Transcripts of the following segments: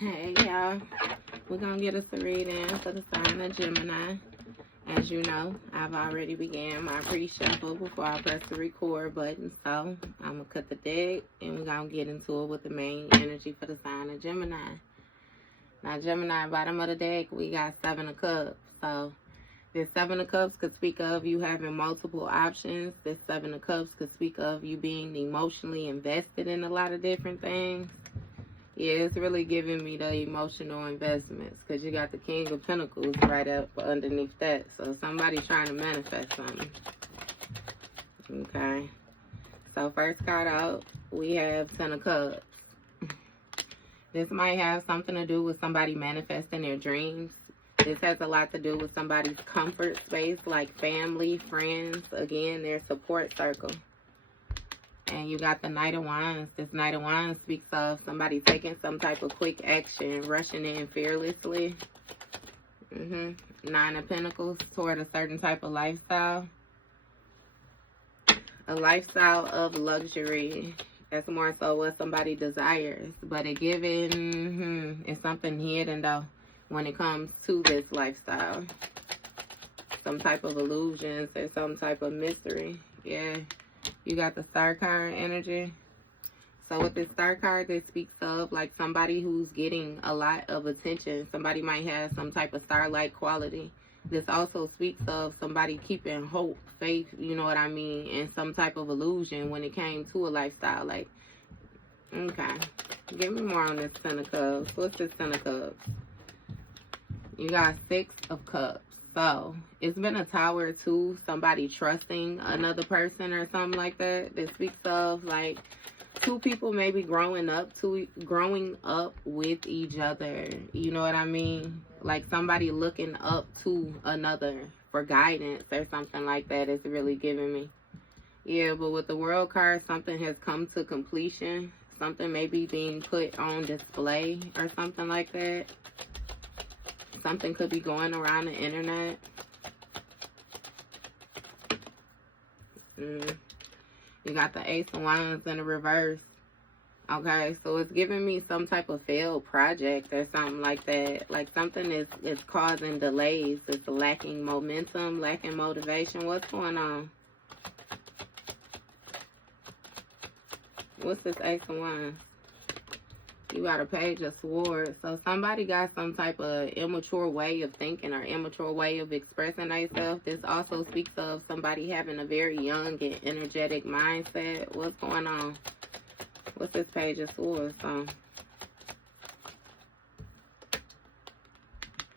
Hey y'all, we're gonna get us a reading for the sign of Gemini. As you know, I've already began my pre-shuffle before I press the record button, so I'm gonna cut the deck and we're gonna get into it with the main energy for the sign of Gemini. Now, Gemini, bottom of the deck, we got 7 of Cups. So this 7 of Cups could speak of you having multiple options. This 7 of Cups could speak of you being emotionally invested in a lot of different things. Yeah, it's really giving me the emotional investments because you got the King of Pentacles right up underneath that. So somebody's trying to manifest something. Okay. So first card out, we have 10 of Cups. This might have something to do with somebody manifesting their dreams. This has a lot to do with somebody's comfort space, like family, friends, again, their support circle. And you got the Knight of Wands. This Knight of Wands speaks of somebody taking some type of quick action, rushing in fearlessly. 9 of Pentacles toward a certain type of lifestyle. A lifestyle of luxury. That's more so what somebody desires. But a given is something hidden, though, when it comes to this lifestyle. Some type of illusions or some type of mystery. Yeah. You got the Star card energy. So with this Star card, this speaks of like somebody who's getting a lot of attention. Somebody might have some type of star-like quality. This also speaks of somebody keeping hope, faith, you know what I mean, and some type of illusion when it came to a lifestyle. Like, okay, give me more on this 10 of Cups. What's this 10 of Cups? You got 6 of Cups. So, it's been a Tower too, somebody trusting another person or something like that. That speaks of like 2 people maybe growing up with each other. You know what I mean? Like somebody looking up to another for guidance or something like that. It's really giving me. Yeah, but with the World card, something has come to completion. Something maybe being put on display or something like that. Something could be going around the internet. You got the Ace of Wands in the reverse. Okay, so it's giving me some type of failed project or something like that. Like something is causing delays. It's lacking momentum, lacking motivation. What's going on? What's this Ace of Wands? You got a Page of Swords. So somebody got some type of immature way of thinking or immature way of expressing themselves. This also speaks of somebody having a very young and energetic mindset. What's going on? What's this Page of Swords?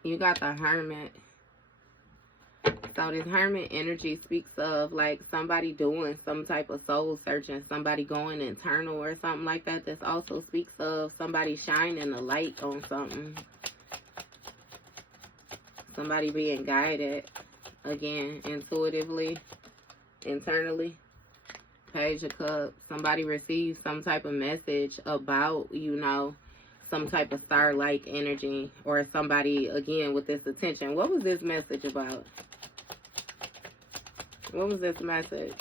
You got the Hermit. So this Hermit energy speaks of like somebody doing some type of soul searching, somebody going internal or something like that. This also speaks of somebody shining a light on something. Somebody being guided, again, intuitively, internally. Page of Cups. Somebody receives some type of message about, you know, some type of star-like energy. Or somebody, again, with this attention. What was this message about? What was this message?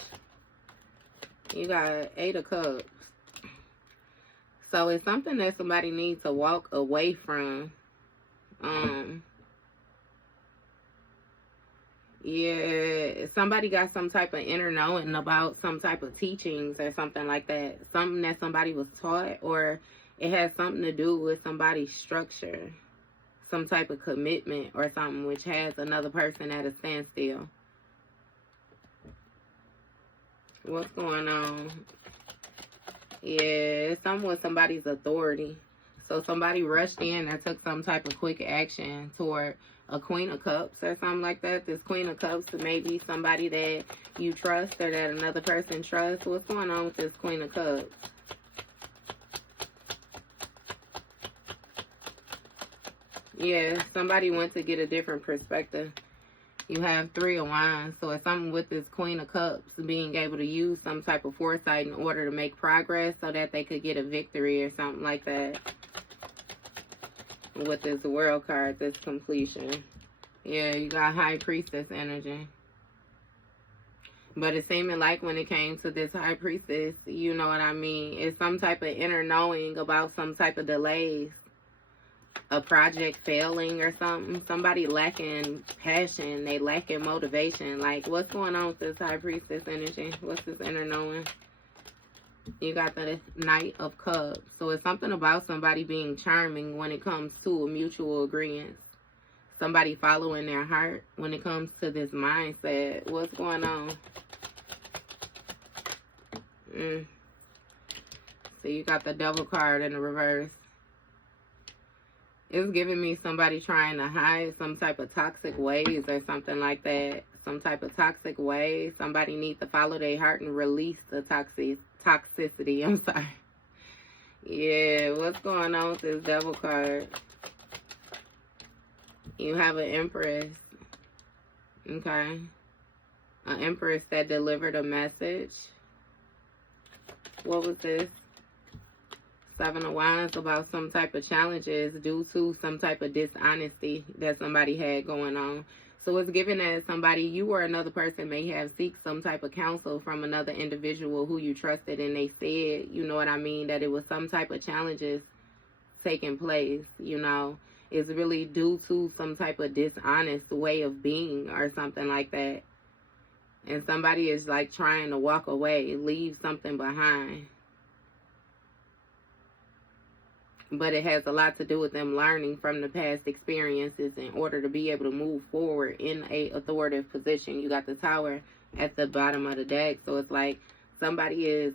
You got 8 of Cups. So it's something that somebody needs to walk away from. Yeah, somebody got some type of inner knowing about some type of teachings or something like that. Something that somebody was taught, or it has something to do with somebody's structure. Some type of commitment or something which has another person at a standstill. What's going on? Yeah, it's something with somebody's authority. So somebody rushed in or took some type of quick action toward a Queen of Cups or something like that. This Queen of Cups may be somebody that you trust or that another person trusts. What's going on with this Queen of Cups? Yeah, somebody went to get a different perspective. You have 3 of Wands, so it's something with this Queen of Cups being able to use some type of foresight in order to make progress so that they could get a victory or something like that. With this World card, this completion. Yeah, you got High Priestess energy. But it seeming like when it came to this High Priestess, you know what I mean, it's some type of inner knowing about some type of delays. a project failing or something. Somebody lacking passion. They lacking motivation. Like, what's going on with this High Priestess energy? What's this inner knowing? You got the Knight of Cups. So it's something about somebody being charming when it comes to a mutual agreement. Somebody following their heart when it comes to this mindset. What's going on? So you got the Devil card in the reverse. It's giving me somebody trying to hide some type of toxic ways or something like that. Some type of toxic way. Somebody needs to follow their heart and release the toxicity. I'm sorry. Yeah, what's going on with this Devil card? You have an Empress. Okay. An Empress that delivered a message. What was this? 7 of Wands, about some type of challenges due to some type of dishonesty that somebody had going on. So it's given that somebody, you or another person, may have seek some type of counsel from another individual who you trusted, and they said, you know what I mean, that it was some type of challenges taking place, you know. It's really due to some type of dishonest way of being or something like that. And somebody is like trying to walk away, leave something behind. But it has a lot to do with them learning from the past experiences in order to be able to move forward in a authoritative position. You got the Tower at the bottom of the deck. So it's like somebody is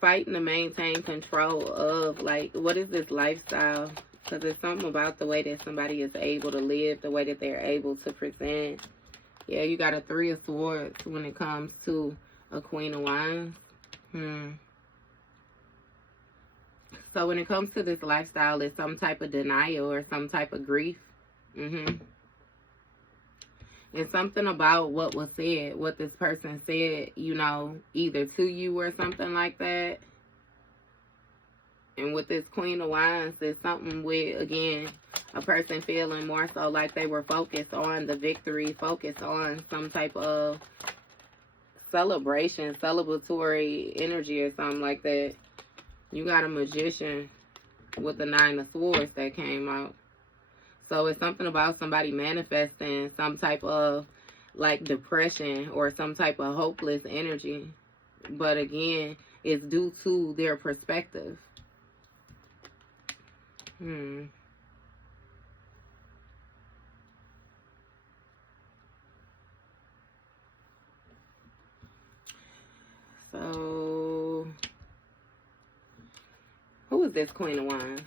fighting to maintain control of, like, what is this lifestyle? Because there's something about the way that somebody is able to live, the way that they're able to present. Yeah, you got a 3 of Swords when it comes to a Queen of Wands. So when it comes to this lifestyle, it's some type of denial or some type of grief. It's something about what was said, what this person said, you know, either to you or something like that. And with this Queen of Wands, it's something with, again, a person feeling more so like they were focused on the victory, focused on some type of celebration, celebratory energy or something like that. You got a Magician with the 9 of Swords that came out. So it's something about somebody manifesting some type of like depression or some type of hopeless energy. But again, it's due to their perspective. So who is this Queen of Wands?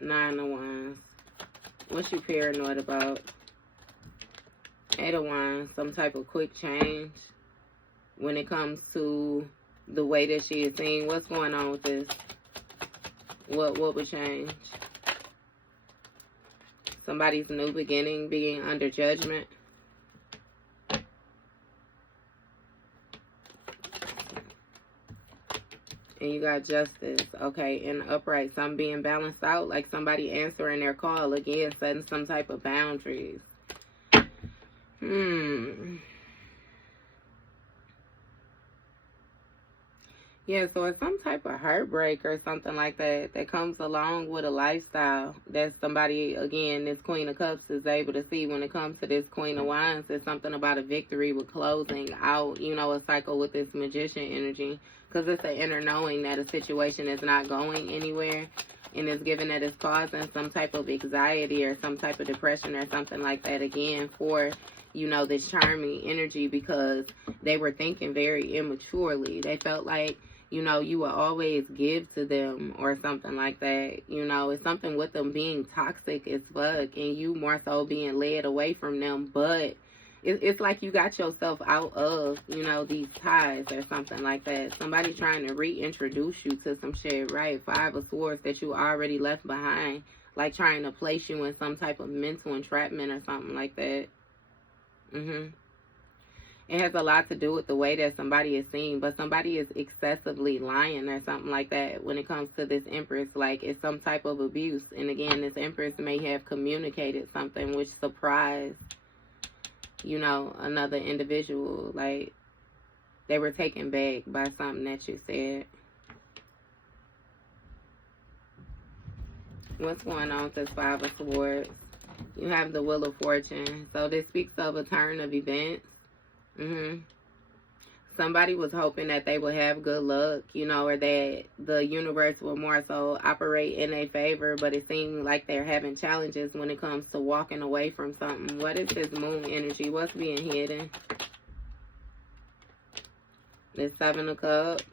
9 of Wands. What's you paranoid about? 8 of Wands. Some type of quick change when it comes to the way that she is seen. What's going on with this? What would change? Somebody's new beginning being under judgment. And you got Justice. Okay, in the upright, something being balanced out, like somebody answering their call, again, setting some type of boundaries. Yeah, so it's some type of heartbreak or something like that that comes along with a lifestyle that somebody, again, this Queen of Cups is able to see when it comes to this Queen of Wands. It's something about a victory with closing out, you know, a cycle with this Magician energy. Because it's an inner knowing that a situation is not going anywhere. And it's given that it's causing some type of anxiety or some type of depression or something like that, again, for, you know, this charming energy, because they were thinking very immaturely. They felt like, you know, you will always give to them or something like that. You know, it's something with them being toxic as fuck and you more so being led away from them. But it's like you got yourself out of, you know, these ties or something like that. Somebody trying to reintroduce you to some shit, right? 5 of Swords that you already left behind. Like trying to place you in some type of mental entrapment or something like that. It has a lot to do with the way that somebody is seen, but somebody is excessively lying or something like that when it comes to this Empress. Like, it's some type of abuse. And again, this Empress may have communicated something which surprised, you know, another individual. Like, they were taken back by something that you said. What's going on with this Five of Swords? You have the Wheel of Fortune. So this speaks of a turn of events. Somebody was hoping that they would have good luck, you know, or that the universe will more so operate in their favor, but it seems like they're having challenges when it comes to walking away from something. What is this moon energy? What's being hidden? This Seven of Cups,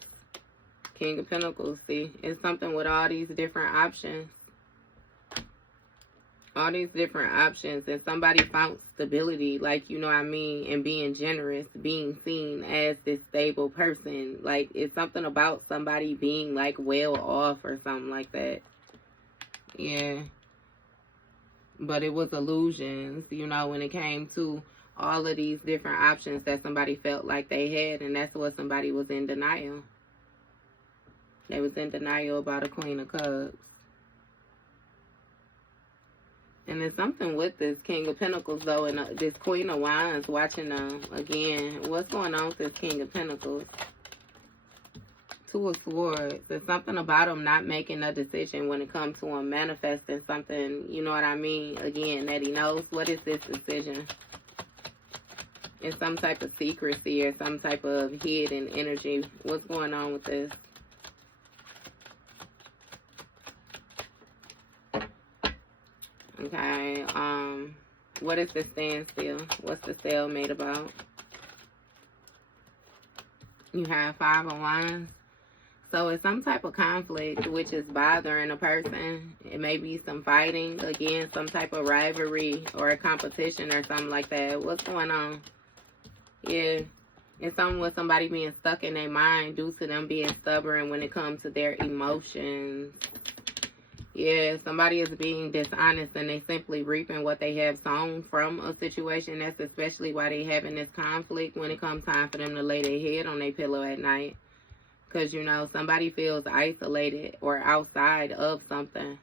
King of Pentacles. See, it's something with all these different options. All these different options, and somebody found stability, like, you know what I mean, and being generous, being seen as this stable person. Like, it's something about somebody being like well off or something like that. Yeah. But it was illusions, you know, when it came to all of these different options that somebody felt like they had, and that's what somebody was in denial. They was in denial about a Queen of Cups. And there's something with this King of Pentacles, though, and this Queen of Wands watching them. Again, what's going on with this King of Pentacles? Two of Swords. There's something about them not making a decision when it comes to him manifesting something, you know what I mean? Again, that he knows. What is this decision? It's some type of secrecy or some type of hidden energy. What's going on with this? Okay, what is the standstill? What's the stalemate about? You have Five of Wands. So it's some type of conflict which is bothering a person. It may be some fighting, again, some type of rivalry or a competition or something like that. What's going on? Yeah, it's something with somebody being stuck in their mind due to them being stubborn when it comes to their emotions. Yeah, somebody is being dishonest and they simply reaping what they have sown from a situation. That's especially why they having this conflict when it comes time for them to lay their head on their pillow at night. Because, you know, somebody feels isolated or outside of something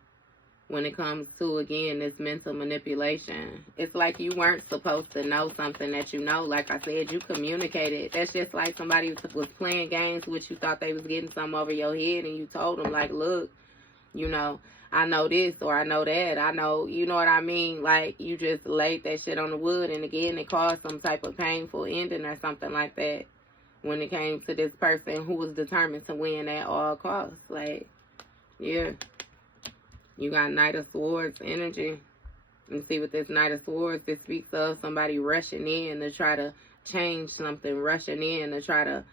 when it comes to, again, this mental manipulation. It's like you weren't supposed to know something that you know. Like I said, you communicated. That's just like somebody was playing games with you, thought they was getting something over your head, and you told them, like, look, you know, I know this or I know that. I know, you know what I mean? Like, you just laid that shit on the wood, and again, it caused some type of painful ending or something like that when it came to this person who was determined to win at all costs. Like, yeah. You got Knight of Swords energy. And see, with this Knight of Swords, this speaks of somebody rushing in to try to change something, rushing in to try to,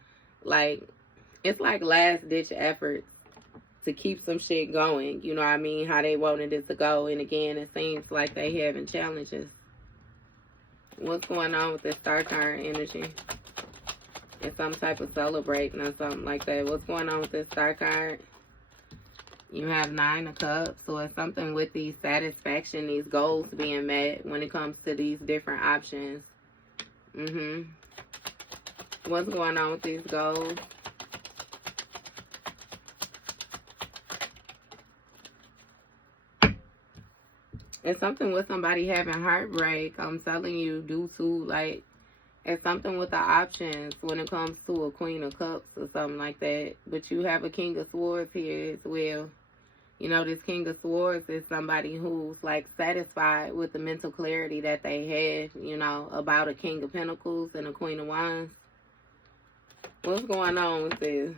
like, it's like last-ditch efforts to keep some shit going, you know what I mean, how they wanted it to go. And again, it seems like they having challenges. What's going on with this Star card energy? It's some type of celebrating or something like that. What's going on with this Star card? You have Nine of Cups, so it's something with these satisfaction, these goals being met when it comes to these different options. What's going on with these goals? It's something with somebody having heartbreak, I'm telling you, due to, like, it's something with the options when it comes to a Queen of Cups or something like that. But you have a King of Swords here as well. You know, this King of Swords is somebody who's, like, satisfied with the mental clarity that they have, you know, about a King of Pentacles and a Queen of Wands. What's going on with this?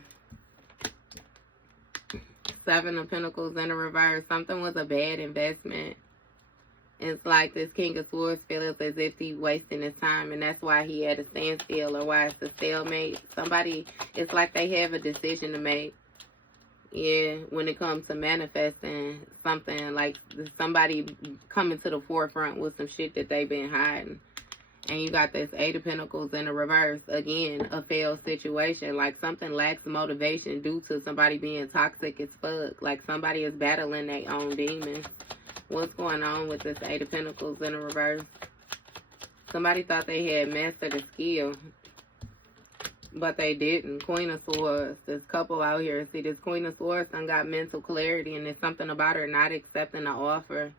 Seven of Pentacles in a reverse. Something was a bad investment. It's like this King of Swords feels as if he's wasting his time, and that's why he had a standstill, or why it's a stalemate. Somebody, it's like they have a decision to make. Yeah, when it comes to manifesting something, like somebody coming to the forefront with some shit that they've been hiding. And you got this Eight of Pentacles in the reverse. Again, a failed situation. Like something lacks motivation due to somebody being toxic as fuck. Like somebody is battling their own demons. What's going on with this Eight of Pentacles in the reverse? Somebody thought they had mastered a skill, but they didn't. Queen of Swords. This couple out here. See, this Queen of Swords done got mental clarity, and there's something about her not accepting the offer.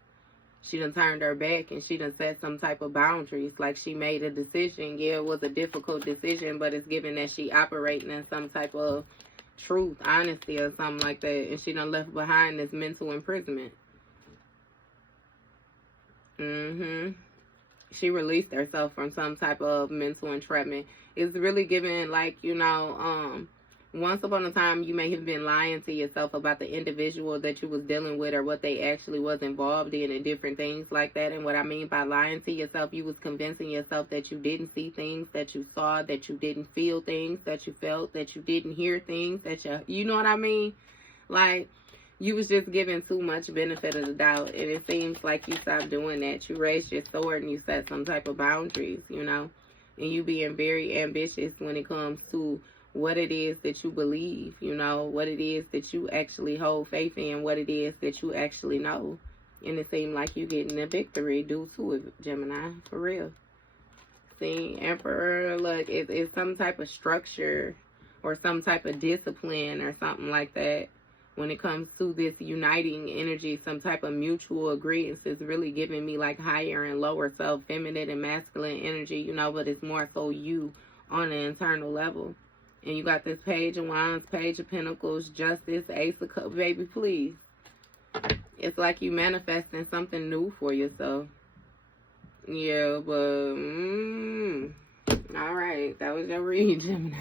She done turned her back, and she done set some type of boundaries. Like she made a decision. Yeah, it was a difficult decision, but it's given that she operating in some type of truth, honesty, or something like that. And she done left behind this mental imprisonment. She released herself from some type of mental entrapment. It's really giving, like, you know, once upon a time you may have been lying to yourself about the individual that you was dealing with or what they actually was involved in and different things like that. And what I mean by lying to yourself, you was convincing yourself that you didn't see things that you saw, that you didn't feel things that you felt, that you didn't hear things that you know what I mean? Like, you was just giving too much benefit of the doubt, and it seems like you stopped doing that. You raised your sword and you set some type of boundaries, you know, and you being very ambitious when it comes to what it is that you believe, you know, what it is that you actually hold faith in, what it is that you actually know. And it seemed like you getting a victory due to it, Gemini, for real. See, Emperor, look, it's some type of structure or some type of discipline or something like that. When it comes to this uniting energy, some type of mutual agreement is really giving me like higher and lower self, feminine and masculine energy, you know, but it's more so you on an internal level. And you got this Page of Wands, Page of Pentacles, Justice, Ace of Cups, baby, please. It's like you manifesting something new for yourself. Yeah, but, all right, that was your read, Gemini.